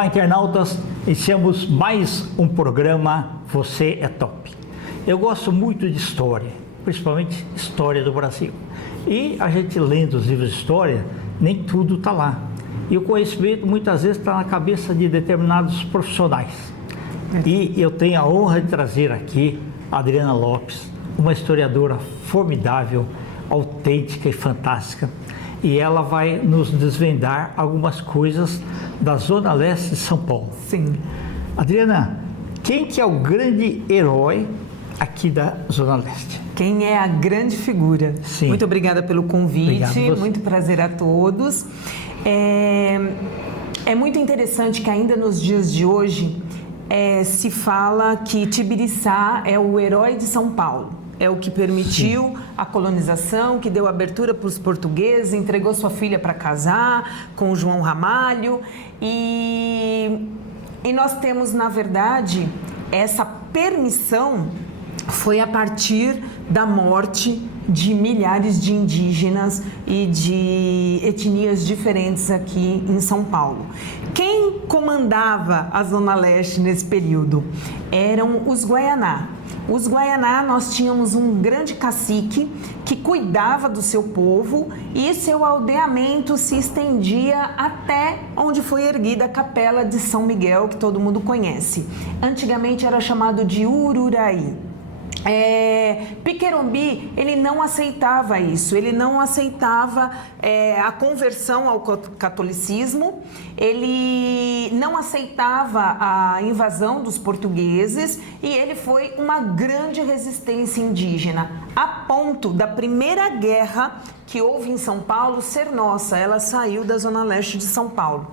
Olá, internautas, iniciamos mais um programa Você é Top. Eu gosto muito de história, principalmente história do Brasil. E a gente lendo os livros de história, nem tudo está lá. E o conhecimento muitas vezes está na cabeça de determinados profissionais. E eu tenho a honra de trazer aqui a Adriana Lopes, uma historiadora formidável, autêntica e fantástica. E ela vai nos desvendar algumas coisas da Zona Leste de São Paulo. Sim. Adriana, quem que é o grande herói aqui da Zona Leste? Quem é a grande figura? Sim. Muito obrigada pelo convite, Obrigado muito prazer a todos. É muito interessante que ainda nos dias de hoje se fala que Tibiriçá é o herói de São Paulo. É o que permitiu a colonização, que deu abertura para os portugueses, entregou sua filha para casar com o João Ramalho. E nós temos, na verdade, essa permissão foi a partir da morte de milhares de indígenas e de etnias diferentes aqui em São Paulo. Quem comandava a Zona Leste nesse período? Eram os Guaianá. Os Guaianá, nós tínhamos um grande cacique que cuidava do seu povo e seu aldeamento se estendia até onde foi erguida a Capela de São Miguel, que todo mundo conhece. Antigamente era chamado de Ururaí. Piquerombi, ele não aceitava isso, ele não aceitava a conversão ao catolicismo, ele não aceitava a invasão dos portugueses e ele foi uma grande resistência indígena, a ponto da primeira guerra que houve em São Paulo ser nossa, ela saiu da Zona Leste de São Paulo.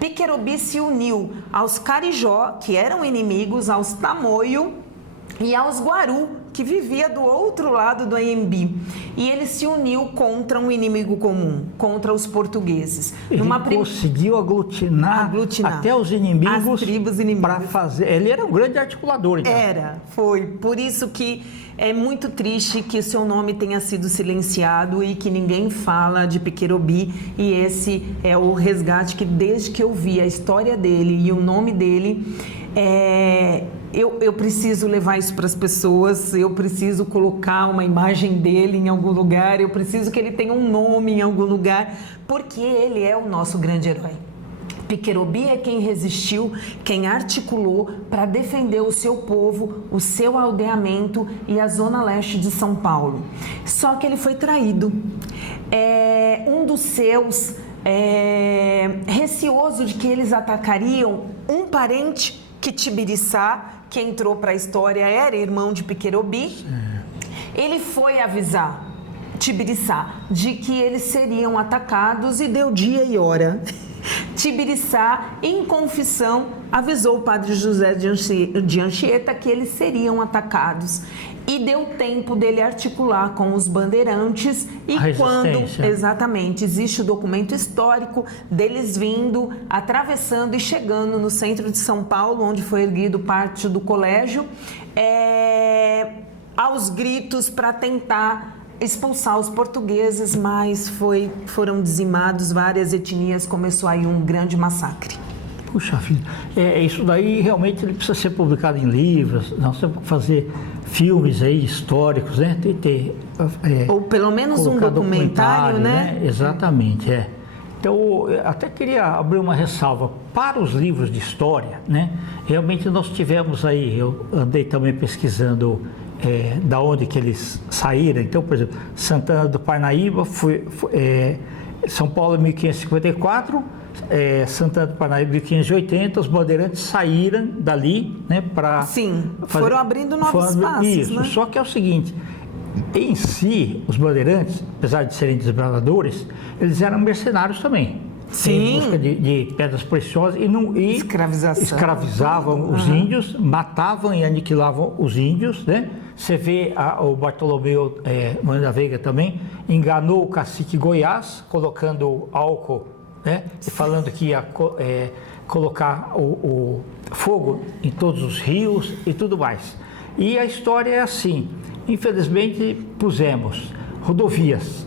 Piquerombi se uniu aos Carijó, que eram inimigos, aos Tamoio, e aos Guaru, que vivia do outro lado do Anhembi. E ele se uniu contra um inimigo comum, contra os portugueses. Ele conseguiu aglutinar até os inimigos, as tribos inimigas. Para fazer. Ele era um grande articulador, então. Foi. Por isso que é muito triste que o seu nome tenha sido silenciado e que ninguém fala de Piquerombi. E esse é o resgate que, desde que eu vi a história dele e o nome dele, eu preciso levar isso para as pessoas, eu preciso colocar uma imagem dele em algum lugar, eu preciso que ele tenha um nome em algum lugar, porque ele é o nosso grande herói. Piquerombi é quem resistiu, quem articulou para defender o seu povo, o seu aldeamento e a Zona Leste de São Paulo. Só que ele foi traído. Um dos seus, receoso de que eles atacariam um parente, que Tibiriçá, que entrou para a história, era irmão de Piquerombi, ele foi avisar Tibiriçá de que eles seriam atacados e deu dia e hora. Tibiriçá, em confissão, avisou o padre José de Anchieta que eles seriam atacados. E deu tempo dele articular com os bandeirantes e quando, exatamente, existe o documento histórico deles vindo, atravessando e chegando no centro de São Paulo, onde foi erguido parte do colégio, aos gritos para tentar expulsar os portugueses, mas foram dizimados várias etnias, começou aí um grande massacre. Puxa vida, isso daí realmente ele precisa ser publicado em livros, nós temos que fazer filmes aí históricos, né? Tem que ter, ou pelo menos um documentário, né? Exatamente, Então, eu até queria abrir uma ressalva para os livros de história, né? Realmente nós tivemos aí, eu andei também pesquisando da onde que eles saíram. Então, por exemplo, Santana do Parnaíba, São Paulo 1554, Santana do Parnaíba 1580, os bandeirantes saíram dali, né, para... Sim, foram abrindo novos espaços, isso, né? Só que é o seguinte, em si, os bandeirantes, apesar de serem desbravadores, eles eram mercenários também. Sim. Em busca de pedras preciosas e escravizavam os índios, matavam e aniquilavam os índios, né? Você vê o Bartolomeu Moreira da Veiga também enganou o cacique Goiás, colocando álcool, né? E falando que ia colocar o fogo em todos os rios e tudo mais. E a história é assim, infelizmente pusemos rodovias,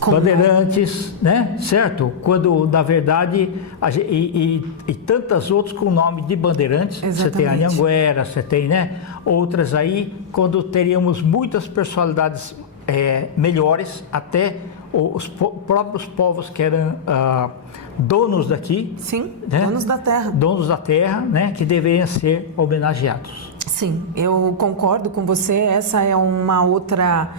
Bandeirantes, né? Certo? Quando, na verdade, e tantas outras com o nome de Bandeirantes. Exatamente. Você tem a Anhanguera, você tem, né? Outras aí, quando teríamos muitas personalidades melhores, até os próprios povos que eram donos daqui. Sim, né? donos da terra. Donos da terra, né? Que deveriam ser homenageados. Sim, eu concordo com você. Essa é uma outra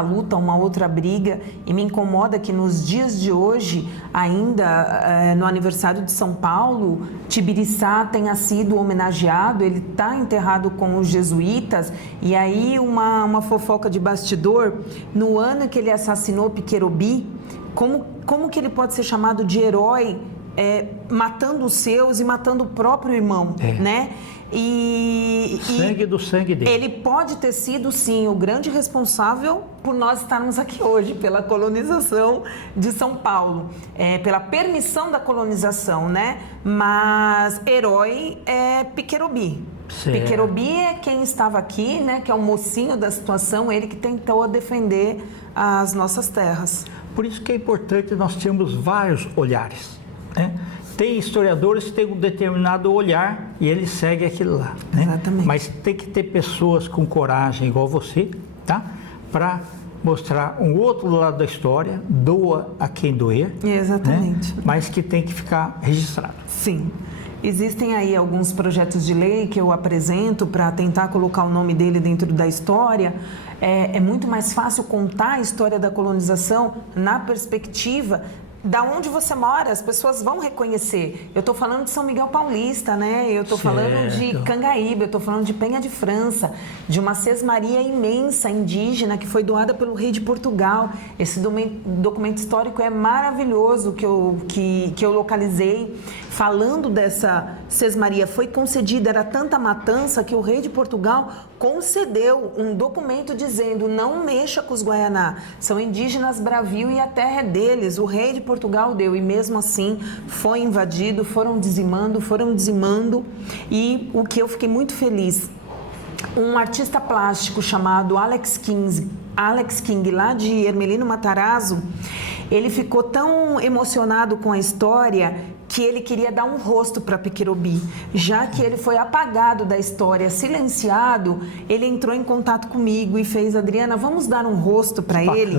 luta, uma outra briga, e me incomoda que nos dias de hoje, ainda no aniversário de São Paulo, Tibiriçá tenha sido homenageado. Ele está enterrado com os jesuítas, e aí uma fofoca de bastidor: no ano que ele assassinou Piquerobi, como que ele pode ser chamado de herói matando os seus e matando o próprio irmão, né? Sangue do sangue dele. Ele pode ter sido, sim, o grande responsável por nós estarmos aqui hoje, pela colonização de São Paulo, pela permissão da colonização, né? Mas herói é Piquerobi. Certo. Piquerobi é quem estava aqui, né? Que é o mocinho da situação, ele que tentou defender as nossas terras. Por isso que é importante nós termos vários olhares, né? Tem historiadores que têm um determinado olhar e ele segue aquilo lá, né? Exatamente. Mas tem que ter pessoas com coragem, igual você, tá? Para mostrar um outro lado da história, doa a quem doer. Exatamente. Né? Mas que tem que ficar registrado. Sim. Existem aí alguns projetos de lei que eu apresento para tentar colocar o nome dele dentro da história. É muito mais fácil contar a história da colonização na perspectiva da onde você mora. As pessoas vão reconhecer. Eu estou falando de São Miguel Paulista, né? Eu estou falando de Cangaíba, eu estou falando de Penha de França, de uma sesmaria imensa indígena que foi doada pelo rei de Portugal. Esse documento histórico é maravilhoso que eu localizei. Falando dessa sesmaria, foi concedida, era tanta matança que o rei de Portugal concedeu um documento dizendo: não mexa com os Guaianá, são indígenas bravio e a terra é deles. O rei de Portugal deu, e mesmo assim foi invadido, foram dizimando, e o que eu fiquei muito feliz, um artista plástico chamado Alex King, lá de Hermelino Matarazzo, ele ficou tão emocionado com a história que ele queria dar um rosto para Piquerobi. Já que ele foi apagado da história, silenciado, ele entrou em contato comigo e fez: Adriana, vamos dar um rosto para ele?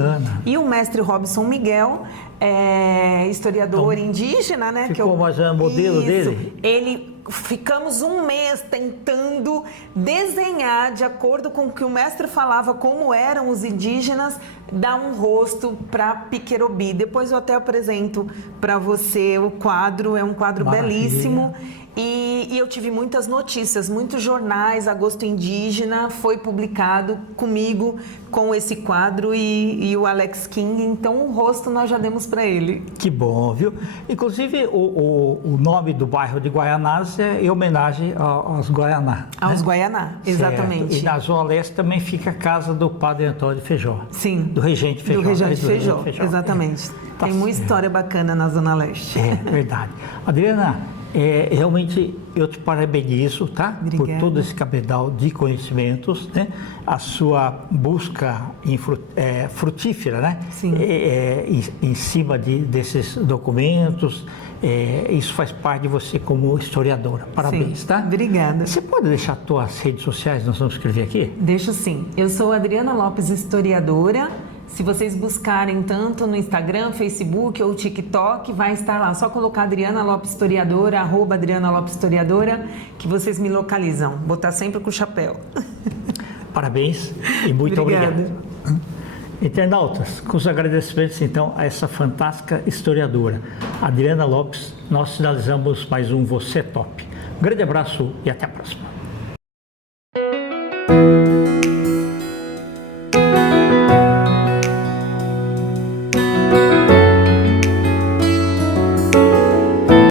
E o mestre Robson Miguel, historiador indígena, né? Ficou mais modelo dele? Ficamos um mês tentando desenhar, de acordo com o que o mestre falava, como eram os indígenas, dar um rosto para Piquerobi. Depois eu até apresento para você o quadro, é um quadro belíssimo. E eu tive muitas notícias, muitos jornais. Agosto Indígena foi publicado comigo com esse quadro e o Alex King. Então, o rosto nós já demos para ele. Que bom, viu? Inclusive, o nome do bairro de Guaianás é em homenagem aos Guaianá. Aos Guaianá, exatamente. Certo. E na Zona Leste também fica a casa do Padre Antônio de Feijó. Sim. Do Regente Feijó. Do Regente Feijó, exatamente. Tá Tem muita história bacana na Zona Leste. É verdade. Adriana, realmente eu te parabenizo, tá? Obrigada. Por todo esse cabedal de conhecimentos, né? A sua busca frutífera, né? Sim. Em cima desses documentos. Isso faz parte de você como historiadora. Parabéns, sim. Tá? Obrigada. Você pode deixar as suas redes sociais, nós vamos escrever aqui? Deixo sim. Eu sou Adriana Lopes, historiadora. Se vocês buscarem tanto no Instagram, Facebook ou TikTok, vai estar lá. Só colocar Adriana Lopes Historiadora, @Adriana Lopes Historiadora, que vocês me localizam. Vou estar sempre com o chapéu. Parabéns e muito Obrigada. obrigado. Internautas, com os agradecimentos então a essa fantástica historiadora, Adriana Lopes, nós finalizamos mais um Você Top. Um grande abraço e até a próxima.